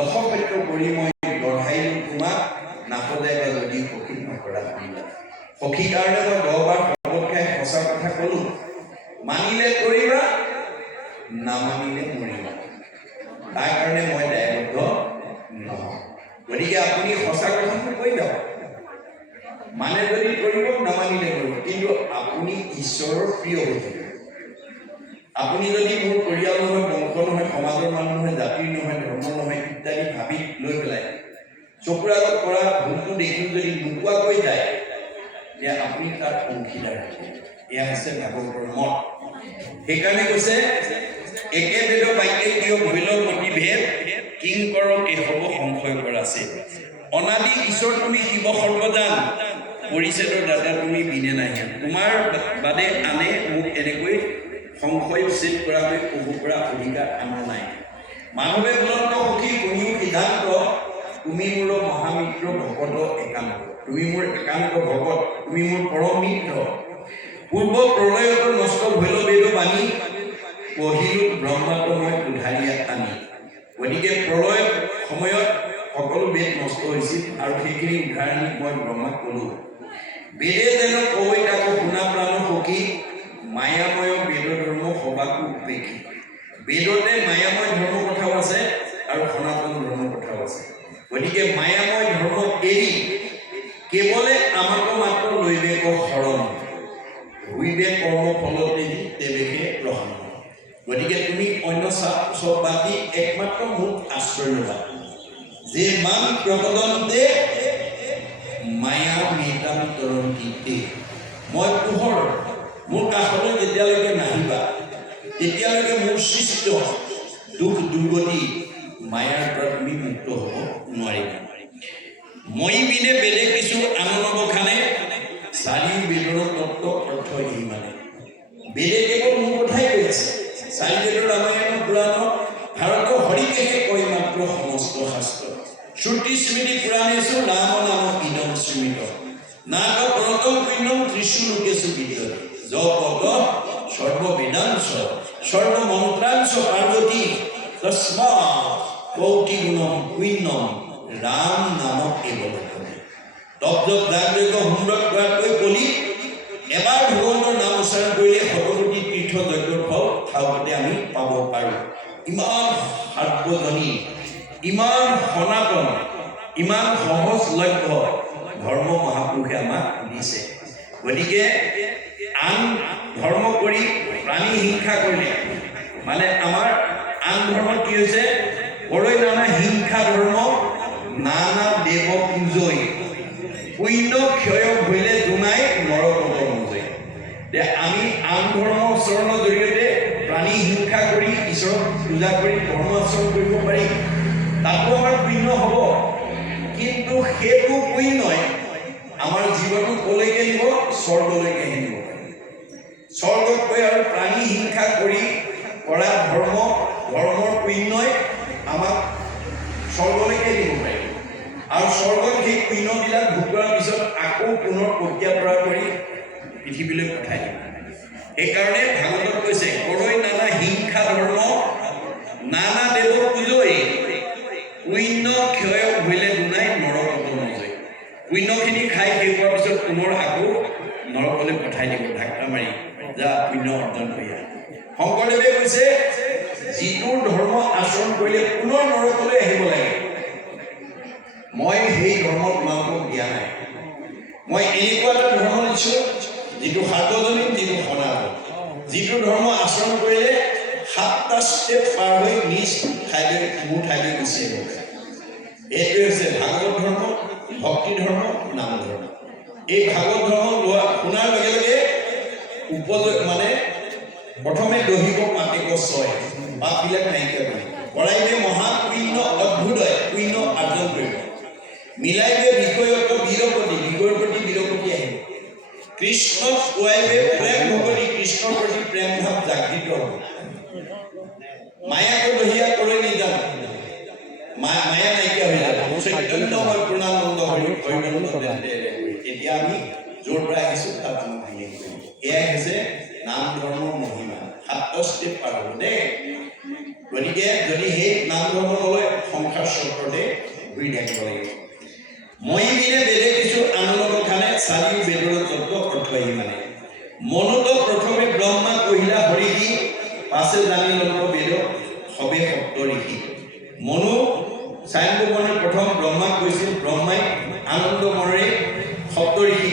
দশসত্য কৰি মই গঢ়াইলো তোমাক নাপদাইবা যদি সখী নকৰা সখী কাৰণে মই 10 বাৰ শপত খাই সঁচা কথা ক'লো মানিলে কৰিবা নামানিলে মৰিবা তাৰ কাৰণে মই দায়বদ্ধ নহয় গতিকে আপুনি সঁচা কথাটো কৈ যাওক মানে যদি কৰিব নামানিলে কৰিব কিন্তু আপুনি ঈশ্বৰৰ প্ৰিয় হৈ থাকিব আপুনি যদি মোৰ পৰিয়াল নহয় বংশ নহয় সমাজৰ মানুহ নহয় জাতিৰ নহয় ধৰ্ম নহয় ইত্যাদি ভাবি লৈ পেলাই চকুৰ আগত কৰা ভুলটো দেখি যদি নোকোৱাকৈ যায় তেতিয়া আপুনি তাত অংশীদাৰ এয়া হৈছে ভাগৱতৰ মত সেইকাৰণে কৈছে একে বেদ বাক্যে কিয় ভৈল মতিভেদ কিংকৰ কেশৱ সংশয় কৰাছে অনাদি ঈশ্বৰ তুমি শিৱ সৰ্বজান পৰিছেদৰ দাতা তুমি বিনে নাহিয়া তোমাৰ বাদে আনে মোক এনেকৈ সংশয় উচ্ছেদ কৰাকৈ ক'ব পৰা অধিকাৰ আমাৰ নাই মানৱে বুলন্ত সখী কোনেও সিদ্ধান্ত তুমি মোৰ মহামিত্ৰ ভকত একান্ত তুমি মোৰ একান্ত ভকত তুমি মোৰ পৰম মিত্ৰ পূৰ্ব প্ৰলয়ত নষ্ট ভৈল বেদ বাণী পঢ়িলো ব্ৰহ্মাত মই উধাৰিয়াত আনি গতিকে প্ৰলয় সময়ত সকলো বেদ নষ্ট হৈছিল আৰু সেইখিনি উদাহৰণ মই ব্ৰহ্মাক ক'লো বেদে যেন কৈ তাকো শুনা প্ৰাণ সখী মায়াময় বেদ ধৰ্ম সবাকো উপেক্ষী বেদতে মায়াময় ধৰ্ম কথাও আছে আৰু সনাতন ধৰ্ম কথাও আছে গতিকে মায়াময় ধৰ্ম এৰি কেৱলে আমাকো মাত্ৰ লৈবেক শৰণ হুইবে কৰ্ম ফলতে তেৱেহে গ্ৰহণ গতিকে তুমি অন্য সব বাদ একমাত্ৰ মোক আশ্ৰয় ল'বা যে মান প্ৰকদন্তে মায়া মেতাম তৰন্তিতে মই পোহৰ মোৰ কাষলৈ যেতিয়ালৈকে নাহিবা তেতিয়ালৈকে মোৰ সৃষ্ট দুখ দুৰ্গতি মায়াৰ পৰা তুমি মুক্ত হ'ব নোৱাৰিবা মই বিনে বেদে কিছু আনন্দ খানে চাৰিও বেদৰ তত্ত্ব অৰ্থ এই মানে বেদে কেৱল মোৰ কথাই কৈ আছে চাৰি বেদৰ ৰামায়ণ পুৰাণ ভাৰত হৰিকেহে কৈ মাত্ৰ সমস্ত শাস্ত্ৰ শ্ৰুতি স্মৃতি পুৰাণেষু ৰাম নাম ইদম স্মৃত নাগ পৰতম পুণ্যম ত্ৰিশু লোকেষু বিদ্যতে জপত সৰ্ববেদাংশ সৰ্বমন্ত্ৰাংশ পাৰ্বতী তস্মা কৌটি গুণম পুণ্যম ৰাম নামক কেৱল তপজপ জাগ্ৰত হুণ্ডত কৰাতকৈ কলি এবাৰ ভগৱানৰ নাম উচ্চাৰণ কৰিলে শতকোটি তীৰ্থ যজ্ঞৰ ফল ঠাউতে আমি পাব পাৰোঁ ইমান সাৰ্বজনীন ইমান সনাতন ইমান সহজলভ্য ধৰ্ম মহাপুৰুষে আমাক দিছে গতিকে আন ধৰ্ম কৰি প্ৰাণী হিংসা কৰিলে মানে আমাৰ আন ধৰ্ম কি হৈছে বড়ৈ নানা হিংসা ধৰ্ম নানা দেৱ পূজৈ পুণ্য ক্ষয় ভৈলে জোনাই নৰকত মজৈ যে আমি আন ধৰ্ম আচৰণৰ জৰিয়তে প্ৰাণী হিংসা কৰি ঈশ্বৰক পূজা কৰি ধৰ্ম আচৰণ কৰিব পাৰি তাতো আমাৰ পুণ্য হ'ব কিন্তু সেইটো পুণ্যই আমাৰ জীৱনটো কলৈকে নিব স্বৰ্গলৈকে নিব স্বৰ্গত গৈ আৰু প্ৰাণী হিংসা কৰি কৰা ধৰ্মৰ পুণ্যই আমাক স্বৰ্গলৈকে নিব পাৰিব আৰু স্বৰ্গত সেই পুণ্যবিলাক ভোগ কৰাৰ পিছত আকৌ পুনৰ প্ৰত্যাহাৰ কৰি পৃথিৱীলৈ পঠাই দিব সেইকাৰণে ভাগৱতত কৈছে কৰৈ নানা হিংসা ধৰ্ম নানা দেৱ পূজৈ পুণ্য ক্ষয় ভৈলে দুনাই নৰকত নজয় পুণ্যখিনি খাই শেষ হোৱাৰ পিছত পুনৰ আকৌ নৰকলৈ পঠাই দিব ধাক্কা মাৰি যা পুণ্য অৰ্জন কৰি শংকৰদেৱে কৈছে যিটোৰ ধৰ্ম আচৰণ কৰিলে পুনৰ নৰকলৈ আহিব লাগে মই সেই ধৰ্ম তোমালোকক দিয়া নাই মই এনেকুৱা এটা ধৰ্ম দিছোঁ যিটো সাৰ্বজনীন যিটো সনাতন যিটো ধৰ্ম আচৰণ কৰিলে 7টা ষ্টেপ পাৰ হৈ নিজ ঠাইলৈ মোৰ ঠাইলৈ গুচি আহিব এইটোৱে হৈছে ভাগৱত ধৰ্ম ভক্তি ধৰ্ম নাম ধৰ্ম এই ভাগৱত ধৰ্ম লোৱা শুনাৰ লগে লগে মানে প্ৰথমে দহিব পাতিক ছয় পাপবিলাক নাইকিয়া কৰি কৰাইবে মহাপুণ্য অভ্যুদয় পুণ্য অৰ্জন কৰিব মিলাইবে বিষয়ত বীৰপতি বিষয়ৰ প্ৰতি বীৰপতি আহিব কৃষ্ণক কোৱাইবে প্ৰেম ভগতি কৃষ্ণৰ প্ৰতি প্ৰেম ভাৱ জাগৃত হ'ব মায়াকে দহিয়া কৰি নিজান মায়া নাইকিয়া হৈ যাব চৈতন্য হয় পূৰ্ণানন্দ হৰি এতিয়া আমি য'ৰ পৰা আহিছোঁ তাত আমি ভাঙি এয়াই হৈছে নাম ধৰ্মৰ মহিমা 7টা ষ্টেপ পাৰ হ'ব দেই গতিকে যদি সেই নাম ধৰ্ম নলয় সংসাৰ চক্ৰতে ঘূৰি থাকিব লাগিব মই বিনে বেদে কিছু আনন্দ খানে চালিও বেদৰ তত্ত্ব অৰ্থই মানে মনোত প্ৰথমে ব্ৰহ্মা কহিলা হৰিহি পাছে জানি লব বেদ সবে সপ্ত ঋষি মনু চাইন ভুৱনে প্ৰথম ব্ৰহ্মাক কৈছিল ব্ৰহ্মাই আনন্দ মনেৰে